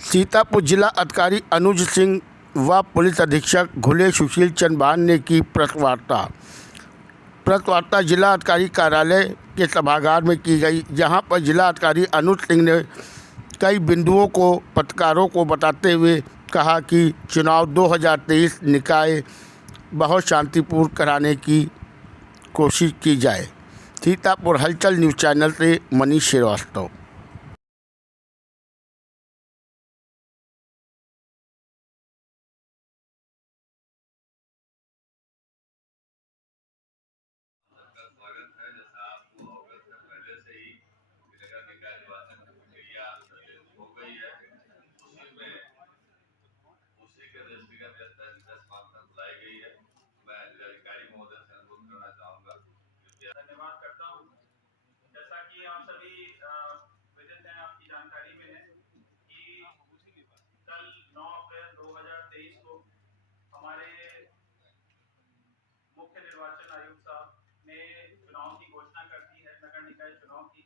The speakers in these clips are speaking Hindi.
सीतापुर जिला अधिकारी अनुज सिंह व पुलिस अधीक्षक घुले सुशील चंद बान ने की प्रेस वार्ता जिला अधिकारी कार्यालय के सभागार में की गई, जहां पर जिला अधिकारी अनुज सिंह ने कई बिंदुओं को पत्रकारों को बताते हुए कहा कि चुनाव 2023 निकाय बहुत शांतिपूर्ण कराने की कोशिश की जाए। सीतापुर हलचल न्यूज़ चैनल से मनीष श्रीवास्तव। स्वागत है। जैसा आपको अवगत है पहले से ही नगर निकाय निर्वाचन की प्रक्रिया हो गई है। उसी के दृष्टिगत 10 मार्च तक बुलाई गई है। मैं जिलाधिकारी महोदय से अनुरोध करना चाहूँगा, धन्यवाद करता हूँ। जैसा कि आप सभी विदित हैं, आपकी जानकारी में है कि कल 9 अप्रैल 2023 को हमारे मुख्य निर्वाचन आयुक्त साहब ने चुनाव की घोषणा कर दी है, नगर निकाय चुनाव की।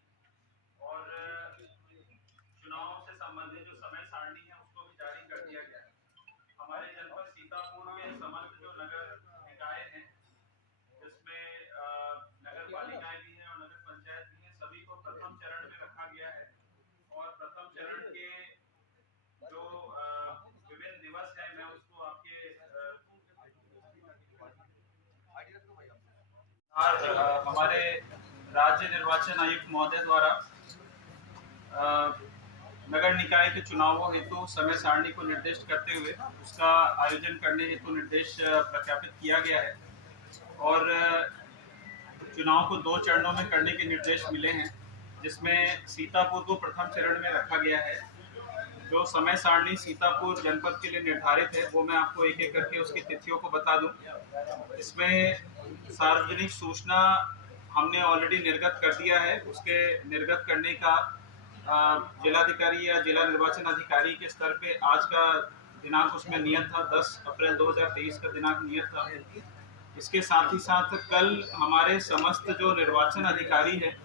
और चुनाव से संबंधित जो समय सारणी है उसको भी जारी कर दिया गया है। हमारे जनपद सीतापुर के समस्त जो नगर निकाय हैं, जिसमें नगर पालिकाएं भी हैं और नगर पंचायत भी हैं, सभी को प्रथम चरण में रखा गया है। और प्रथम चरण के जो विभिन्न दिवस है, मैं उसको आपके हमारे राज्य निर्वाचन आयुक्त महोदय द्वारा नगर निकाय के चुनावों हेतु समय सारणी को निर्दिष्ट करते हुए उसका आयोजन करने हेतु निर्देश प्रख्यापित किया गया है। और चुनाव को 2 चरणों में करने के निर्देश मिले हैं, जिसमें सीतापुर को प्रथम चरण में रखा गया है। जो समय सारणी सीतापुर जनपद के लिए निर्धारित है वो मैं आपको एक एक करके उसकी तिथियों को बता दूं। इसमें सार्वजनिक सूचना हमने ऑलरेडी निर्गत कर दिया है। उसके निर्गत करने का जिलाधिकारी या जिला निर्वाचन अधिकारी के स्तर पे आज का दिनांक उसमें नियत था, 10 अप्रैल 2023 का दिनांक नियत था। इसके साथ ही साथ कल हमारे समस्त जो निर्वाचन अधिकारी है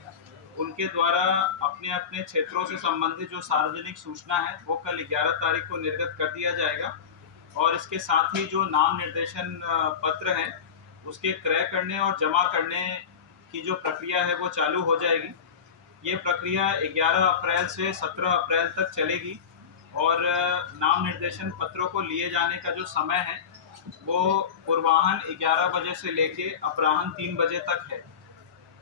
उनके द्वारा अपने अपने क्षेत्रों से संबंधित जो सार्वजनिक सूचना है वो कल 11 तारीख को निर्गत कर दिया जाएगा। और इसके साथ ही जो नाम निर्देशन पत्र हैं उसके क्रय करने और जमा करने की जो प्रक्रिया है वो चालू हो जाएगी। ये प्रक्रिया 11 अप्रैल से 17 अप्रैल तक चलेगी। और नाम निर्देशन पत्रों को लिए जाने का जो समय है वो पूर्वाह्न 11 बजे से लेके अपराह्न 3 बजे तक है।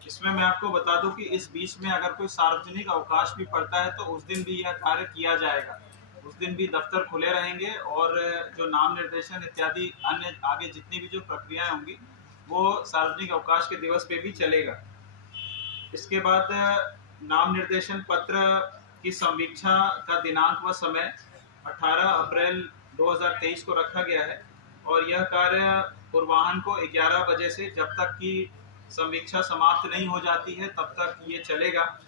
इसमें मैं आपको बता दूं कि इस बीच में अगर कोई सार्वजनिक अवकाश भी पड़ता है तो उस दिन भी यह कार्य किया जाएगा। उस दिन भी दफ्तर खुले रहेंगे और जो नाम निर्देशन इत्यादि अन्य आगे जितनी भी जो प्रक्रियाएं होंगी वो सार्वजनिक अवकाश के दिवस पे भी चलेगा। इसके बाद नाम निर्देशन पत्र की समीक्षा का दिनांक व समय 18 अप्रैल 2023 को रखा गया है। और यह कार्य पूर्वाह्न को 11 बजे से जब तक कि समीक्षा समाप्त नहीं हो जाती है तब तक ये चलेगा।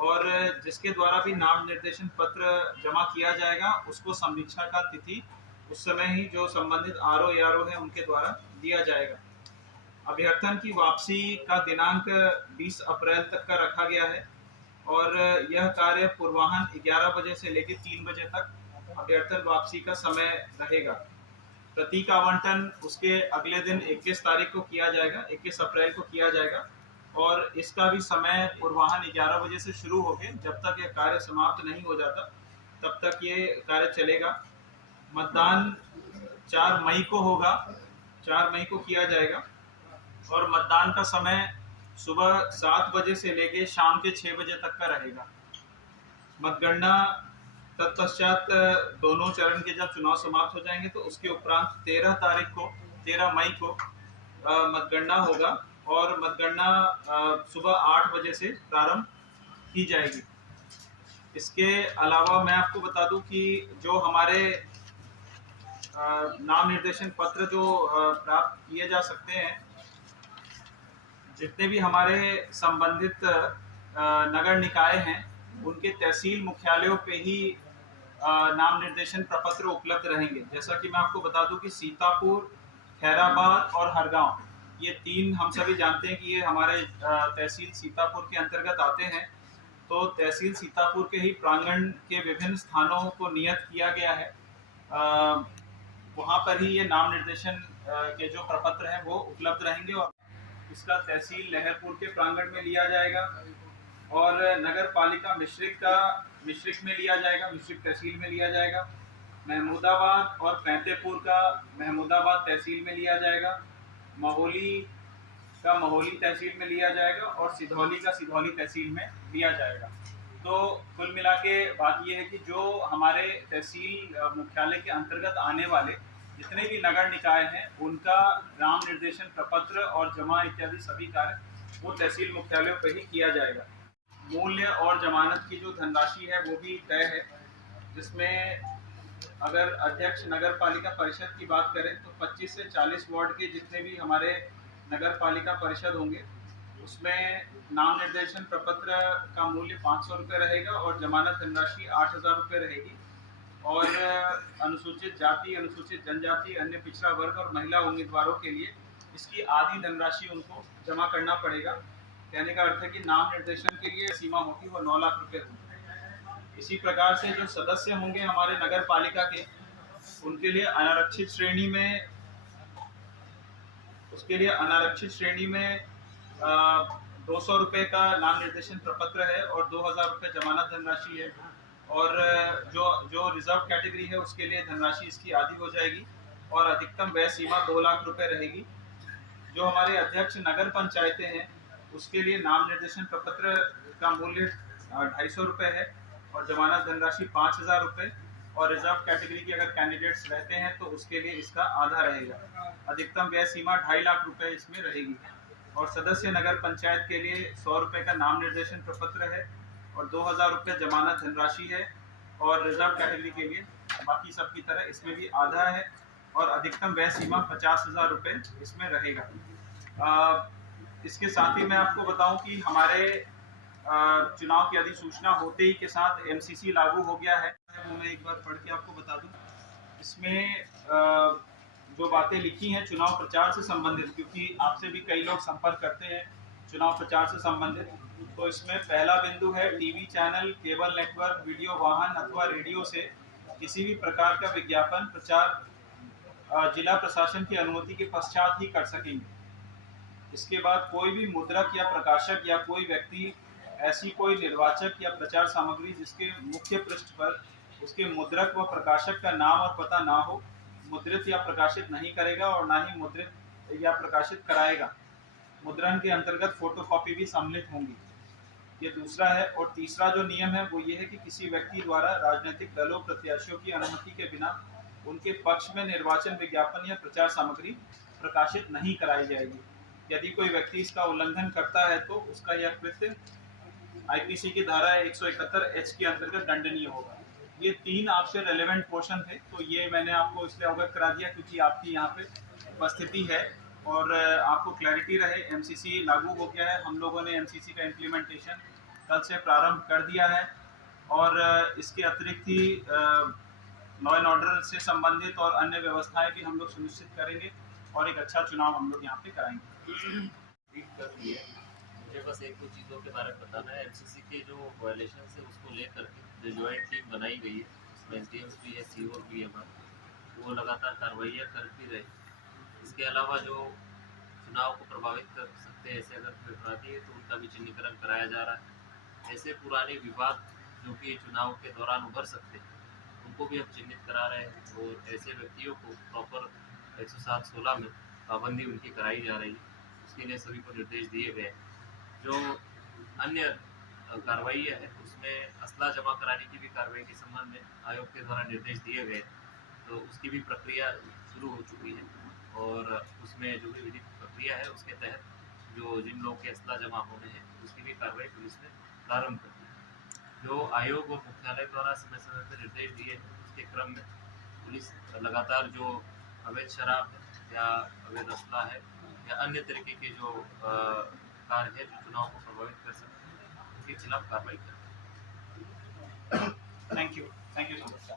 और जिसके द्वारा भी नाम निर्देशन पत्र जमा किया जाएगा उसको समीक्षा का तिथि उस समय ही जो संबंधित आरओ है उनके द्वारा दिया जाएगा। अभ्यर्थन की वापसी का दिनांक 20 अप्रैल तक का रखा गया है। और यह कार्य पूर्वाह्न 11 बजे से लेकर 3 बजे तक अभ्यर्थन वापसी का समय रहेगा। प्रतीक आवंटन उसके अगले दिन 21 तारीख को किया जाएगा, 21 अप्रैल को किया जाएगा। और इसका भी समय पूर्वाह्न 11 बजे से शुरू होकर जब तक यह कार्य समाप्त नहीं हो जाता तब तक ये कार्य चलेगा। मतदान 4 मई को होगा, 4 मई को किया जाएगा। और मतदान का समय सुबह 7 बजे से लेके शाम के 6 बजे तक का रहेगा। मतगणना तत्पश्चात दोनों चरण के जब चुनाव समाप्त हो जाएंगे तो उसके उपरांत 13 मई को मतगणना होगा। और मतगणना सुबह 8 बजे से प्रारंभ की जाएगी। इसके अलावा मैं आपको बता दूं कि जो हमारे नाम निर्देशन पत्र जो प्राप्त किए जा सकते हैं, जितने भी हमारे संबंधित नगर निकाय हैं उनके तहसील मुख्यालयों पे ही नाम निर्देशन प्रपत्र उपलब्ध रहेंगे। जैसा कि मैं आपको बता दूं कि सीतापुर, खैराबाद और हरगांव, ये 3 हम सभी जानते हैं कि ये हमारे तहसील सीतापुर के अंतर्गत आते हैं। तो तहसील सीतापुर के ही प्रांगण के विभिन्न स्थानों को नियत किया गया है। वहाँ पर ही ये नाम निर्देशन के जो प्रपत्र हैं वो उपलब्ध रहेंगे और इसका तहसील लहरपुर के प्रांगण में लिया जाएगा और नगर पालिका मिश्रिक में लिया जाएगा, मिश्रिक तहसील में लिया जाएगा। महमूदाबाद और फतेहपुर का महमूदाबाद तहसील में लिया जाएगा, महोली का महोली तहसील में लिया जाएगा और सिधौली का सिधौली तहसील में लिया जाएगा। तो कुल मिला के बात यह है कि जो हमारे तहसील मुख्यालय के अंतर्गत आने वाले जितने भी नगर निकाय हैं उनका नाम निर्देशन प्रपत्र और जमा इत्यादि सभी कार्य वो तहसील मुख्यालयों पर ही किया जाएगा। मूल्य और जमानत की जो धनराशि है वो भी तय है, जिसमें अगर अध्यक्ष नगर पालिका परिषद की बात करें तो 25 से 40 वार्ड के जितने भी हमारे नगर पालिका परिषद होंगे उसमें नाम निर्देशन प्रपत्र का मूल्य 500 रुपये रहेगा और जमानत धनराशि 8,000 रुपये रहेगी। और अनुसूचित जाति, अनुसूचित जनजाति, अन्य पिछड़ा वर्ग और महिला उम्मीदवारों के लिए इसकी आधी धनराशि उनको जमा करना पड़ेगा। कहने का अर्थ है कि नाम निर्देशन के लिए सीमा होगी वो 9 लाख रुपये होगी। इसी प्रकार से जो सदस्य होंगे हमारे नगर पालिका के उनके लिए अनारक्षित श्रेणी में 200 रुपये का नाम निर्देशन प्रपत्र है और 2,000 रुपये जमानत धनराशि है और जो रिजर्व कैटेगरी है उसके लिए धनराशि इसकी आधी हो जाएगी और अधिकतम व्यय सीमा 2 लाख रुपये रहेगी। जो हमारे अध्यक्ष नगर पंचायतें हैं उसके लिए नाम निर्देशन प्रपत्र का मूल्य 250 रुपये है और जमानत धनराशि 5,000 रुपये और रिजर्व कैटेगरी के अगर कैंडिडेट्स रहते हैं तो उसके लिए इसका आधा रहेगा। अधिकतम व्यय सीमा 2.5 लाख रुपये इसमें रहेगी और सदस्य नगर पंचायत के लिए 100 रुपये का नाम निर्देशन प्रपत्र है और 2,000 रुपये जमानत धनराशि है और रिजर्व कैटेगरी के लिए बाकी सब की तरह इसमें भी आधा है और अधिकतम व्यय सीमा 50,000 रुपये इसमें रहेगा। इसके साथ ही मैं आपको बताऊं कि हमारे चुनाव की अधिसूचना होते ही के साथ MCC लागू हो गया है। वो मैं एक बार पढ़ के आपको बता दूं। इसमें जो बातें लिखी हैं चुनाव प्रचार से संबंधित, क्योंकि आपसे भी कई लोग संपर्क करते हैं चुनाव प्रचार से संबंधित, तो इसमें पहला बिंदु है TV channel, cable network, video वाहन अथवा रेडियो से किसी भी प्रकार का विज्ञापन प्रचार जिला प्रशासन की अनुमति के पश्चात ही कर सकेंगे। इसके बाद कोई भी मुद्रक या प्रकाशक या कोई व्यक्ति ऐसी कोई निर्वाचक या प्रचार सामग्री जिसके मुख्य पृष्ठ पर उसके मुद्रक व प्रकाशक का नाम और पता ना हो मुद्रित या प्रकाशित नहीं करेगा और ना ही मुद्रित या प्रकाशित कराएगा। मुद्रण के अंतर्गत फोटोकॉपी भी सम्मिलित होंगी। ये दूसरा है। और तीसरा जो नियम है वो ये है कि किसी व्यक्ति द्वारा राजनीतिक दलों प्रत्याशियों की अनुमति के बिना उनके पक्ष में निर्वाचन विज्ञापन या प्रचार सामग्री प्रकाशित नहीं कराई जाएगी। यदि कोई व्यक्ति इसका उल्लंघन करता है तो उसका यह कृत्य IPC की धारा 171H के अंतर्गत दंडनीय होगा। ये 3 आपसे रेलेवेंट पोर्शन थे, तो ये मैंने आपको इसलिए अवगत करा दिया क्योंकि आपकी यहाँ पे उपस्थिति है और आपको क्लैरिटी रहे। MCC लागू हो गया है। हम लोगों ने MCC का इम्प्लीमेंटेशन कल से प्रारंभ कर दिया है और इसके अतिरिक्त ही लॉ एंड ऑर्डर से संबंधित और अन्य व्यवस्थाएं भी हम लोग सुनिश्चित करेंगे और एक अच्छा चुनाव हम लोग यहाँ पे कराएंगे। मुझे बस एक दो चीज़ों के बारे में बताना है। MCC के जो वायलेशन है उसको लेकर जो ज्वाइंट टीम बनाई गई है उसमें SDMs भी है, CO भी है, वो लगातार कार्रवाइयाँ करती रहे। इसके अलावा जो चुनाव को प्रभावित कर सकते हैं ऐसे अगर कोई अपराधी है तो उनका भी चिन्हीकरण कराया जा रहा है। ऐसे पुराने विवाद जो कि चुनाव के दौरान उभर सकते हैं उनको भी हम चिन्हित करा रहे हैं और ऐसे व्यक्तियों को प्रॉपर 107/16 में पाबंदी उनकी कराई जा रही है। उसके लिए सभी को निर्देश दिए गए। जो अन्य कार्रवाई है उसमें असला जमा कराने की भी कार्रवाई के संबंध में आयोग के द्वारा निर्देश दिए गए, तो उसकी भी प्रक्रिया शुरू हो चुकी है और उसमें जो भी विधिक प्रक्रिया है उसके तहत जो जिन लोगों के असला जमा होने हैं उसकी भी कार्रवाई पुलिस ने प्रारंभ कर दी। जो आयोग और मुख्यालय द्वारा समय समय पर निर्देश दिए उसके क्रम में पुलिस लगातार जो अवैध शराब है या अवैध असला है या अन्य तरीके के जो कार्य है जो चुनाव को प्रभावित कर सकते हैं उनके खिलाफ कार्रवाई करते हैं। Thank you so much.